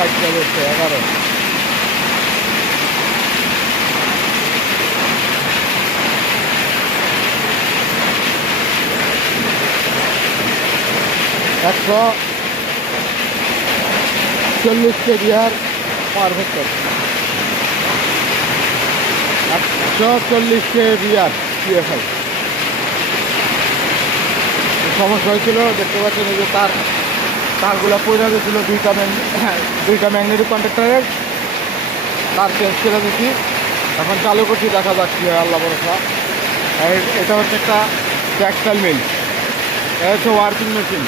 চারটা বসছে 11। একশো 40 কেজিয়ার পারফেক্ট 140 কেজিয়ার পিএফআই। সমস্যা হয়েছিল, দেখতে পাচ্ছেন এই যে তারগুলো পড়ে গেছিল, দুইটা ম্যাগনেটিক কন্ট্রাক্টরের তার চেঞ্জ করে দিচ্ছি। এখন চালু করছি, দেখা যাক কি হয়, আল্লাহ ভরসা। এটা হচ্ছে একটা টেক্সটাইল মিল, এটা হচ্ছে ওয়ার্কিং মেশিন।